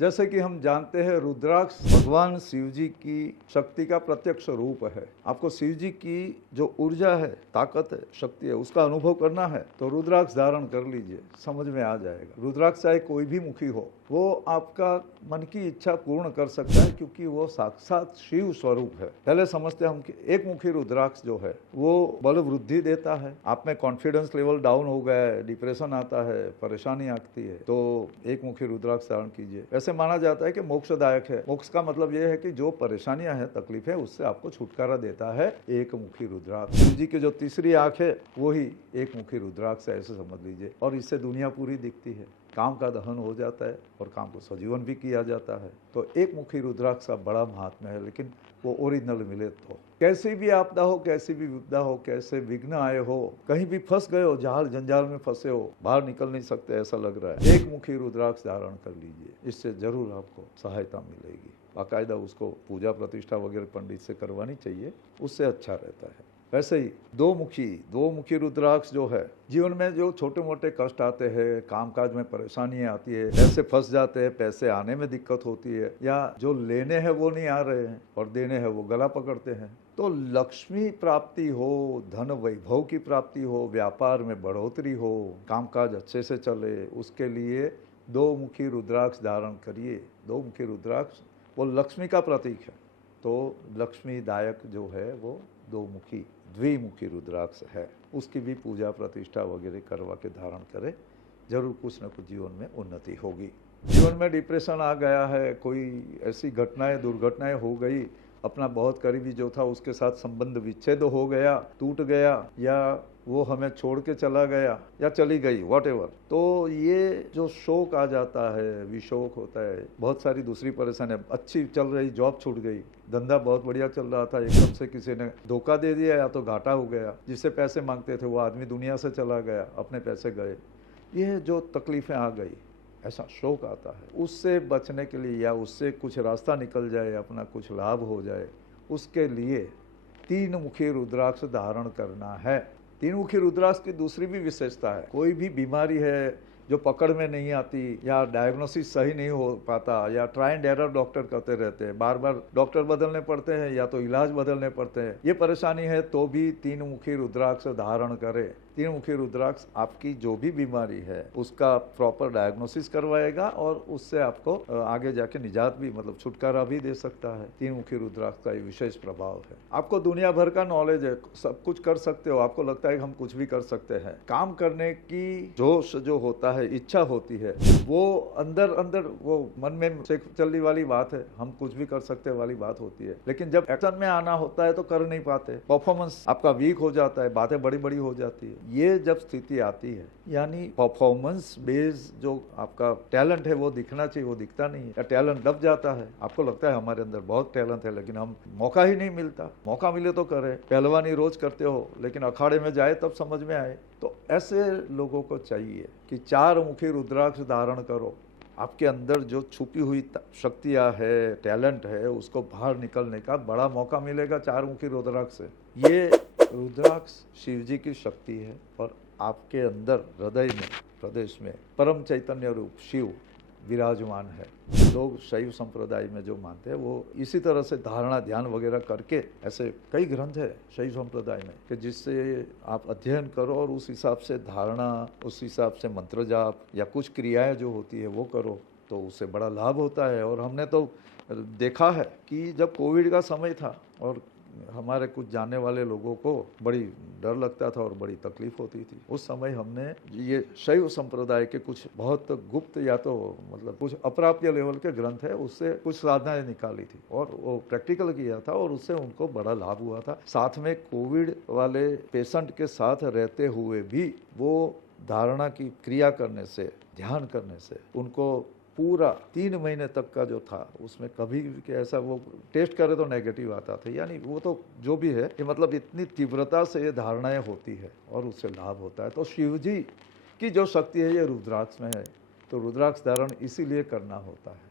जैसे कि हम जानते हैं रुद्राक्ष भगवान शिव जी की शक्ति का प्रत्यक्ष रूप है। आपको शिव जी की जो ऊर्जा है, ताकत है, शक्ति है, उसका अनुभव करना है तो रुद्राक्ष धारण कर लीजिए, समझ में आ जाएगा। रुद्राक्ष चाहे कोई भी मुखी हो, वो आपका मन की इच्छा पूर्ण कर सकता है, क्योंकि वो साक्षात शिव स्वरूप है। पहले समझते हम कि एक मुखी रुद्राक्ष जो है वो बल वृद्धि देता है। आप में कॉन्फिडेंस लेवल डाउन हो गया है, डिप्रेशन आता है, परेशानी आती है, तो एक मुखी रुद्राक्ष धारण कीजिए। ऐसे माना जाता है कि मोक्षदायक है। मोक्ष का मतलब ये है कि जो परेशानियां हैं, तकलीफें, उससे आपको छुटकारा देता है एक मुखी रुद्राक्ष। शिव जी की जो तीसरी आंख है वो ही एक मुखी रुद्राक्ष है, ऐसे समझ लीजिए। और इससे दुनिया पूरी दिखती है, काम का दहन हो जाता है और काम को सजीवन भी किया जाता है। तो एक मुखी रुद्राक्ष का बड़ा महात्म्य है, लेकिन वो ओरिजिनल मिले तो। कैसी भी आपदा हो, कैसी भी विपदा हो, कैसे विघ्न आए हो, कहीं भी फंस गए हो, झाड़ जंजाल में फंसे हो, बाहर निकल नहीं सकते ऐसा लग रहा है, एक मुखी रुद्राक्ष धारण कर लीजिए। इससे जरूर आपको सहायता मिलेगी। बाकायदा उसको पूजा प्रतिष्ठा वगैरह पंडित से करवानी चाहिए, उससे अच्छा रहता है। वैसे ही दो मुखी रुद्राक्ष जो है, जीवन में जो छोटे मोटे कष्ट आते हैं, कामकाज में परेशानियां आती है, पैसे फंस जाते हैं, पैसे आने में दिक्कत होती है, या जो लेने हैं वो नहीं आ रहे हैं और देने हैं वो गला पकड़ते हैं, तो लक्ष्मी प्राप्ति हो, धन वैभव की प्राप्ति हो, व्यापार में बढ़ोतरी हो, कामकाज अच्छे से चले, उसके लिए दो मुखी रुद्राक्ष धारण करिए। दो मुखी रुद्राक्ष वो लक्ष्मी का प्रतीक है, तो लक्ष्मीदायक जो है वो दो मुखी द्विमुखी रुद्राक्ष है। उसकी भी पूजा प्रतिष्ठा वगैरह करवा के धारण करें, जरूर कुछ न कुछ जीवन में उन्नति होगी। जीवन में डिप्रेशन आ गया है, कोई ऐसी घटनाएं, दुर्घटनाएं हो गई, अपना बहुत करीबी जो था उसके साथ संबंध विच्छेद हो गया, टूट गया, या वो हमें छोड़ के चला गया या चली गई, व्हाटएवर, तो ये जो शोक आ जाता है, विशोक होता है। बहुत सारी दूसरी परेशानी, अच्छी चल रही जॉब छूट गई, धंधा बहुत बढ़िया चल रहा था, एकदम से किसी ने धोखा दे दिया या तो घाटा हो गया, जिससे पैसे मांगते थे वो आदमी दुनिया से चला गया, अपने पैसे गए, ये जो तकलीफें आ गई, ऐसा शोक आता है। उससे बचने के लिए या उससे कुछ रास्ता निकल जाए, अपना कुछ लाभ हो जाए, उसके लिए तीन मुखी रुद्राक्ष धारण करना है। तीन मुखी रुद्राक्ष की दूसरी भी विशेषता है, कोई भी बीमारी है जो पकड़ में नहीं आती, या डायग्नोसिस सही नहीं हो पाता, या ट्राई एंड एरर डॉक्टर करते रहते हैं, बार बार डॉक्टर बदलने पड़ते हैं या तो इलाज बदलने पड़ते हैं, ये परेशानी है, तो भी तीन मुखी रुद्राक्ष धारण करें। तीन मुखी रुद्राक्ष आपकी जो भी बीमारी है उसका प्रॉपर डायग्नोसिस करवाएगा और उससे आपको आगे जाके निजात भी, मतलब छुटकारा भी दे सकता है। तीन मुखी रुद्राक्ष का ये विशेष प्रभाव है। आपको दुनिया भर का नॉलेज है, सब कुछ कर सकते हो, आपको लगता है कि हम कुछ भी कर सकते हैं, काम करने की जोश जो होता है, इच्छा होती है, वो अंदर अंदर वो मन में चलने वाली बात है, हम कुछ भी कर सकते वाली बात होती है, लेकिन जब एक्शन में आना होता है तो कर नहीं पाते, परफॉर्मेंस आपका वीक हो जाता है, बातें बड़ी बड़ी हो जाती है। ये जब स्थिति आती है, यानी परफॉर्मेंस बेस जो आपका टैलेंट है वो दिखना चाहिए, वो दिखता नहीं है, या टैलेंट दब जाता है, आपको लगता है हमारे अंदर बहुत टैलेंट है लेकिन हम मौका ही नहीं मिलता। मौका मिले तो करें, पहलवानी रोज करते हो लेकिन अखाड़े में जाए तब समझ में आए। तो ऐसे लोगों को चाहिए कि चार मुखी रुद्राक्ष धारण करो। आपके अंदर जो छुपी हुई शक्तियाँ है, टैलेंट है, उसको बाहर निकलने का बड़ा मौका मिलेगा चार मुखी रुद्राक्ष से। ये रुद्राक्ष शिव जी की शक्ति है और आपके अंदर हृदय में, प्रदेश में परम चैतन्य रूप शिव विराजमान है। लोग शैव संप्रदाय में जो मानते हैं वो इसी तरह से धारणा ध्यान वगैरह करके, ऐसे कई ग्रंथ है शैव संप्रदाय में कि जिससे आप अध्ययन करो और उस हिसाब से धारणा, उस हिसाब से मंत्र जाप या कुछ क्रियाएं जो होती है वो करो, तो उससे बड़ा लाभ होता है। और हमने तो देखा है कि जब कोविड का समय था और हमारे कुछ जानने वाले लोगों को बड़ी डर लगता था और बड़ी तकलीफ होती थी, उस समय हमने ये शैव संप्रदाय के कुछ बहुत गुप्त या तो मतलब कुछ अप्राप्य लेवल के ग्रंथ है, उससे कुछ साधनाएं निकाली थी और वो प्रैक्टिकल किया था और उससे उनको बड़ा लाभ हुआ था। साथ में कोविड वाले पेशेंट के साथ रहते हुए भी वो धारणा की क्रिया करने से, ध्यान करने से उनको पूरा 3 महीने तक का जो था उसमें कभी भी ऐसा वो टेस्ट करे तो नेगेटिव आता था। यानी वो तो जो भी है कि मतलब इतनी तीव्रता से ये धारणाएं होती है और उससे लाभ होता है। तो शिव जी की जो शक्ति है ये रुद्राक्ष में है, तो रुद्राक्ष धारण इसीलिए करना होता है।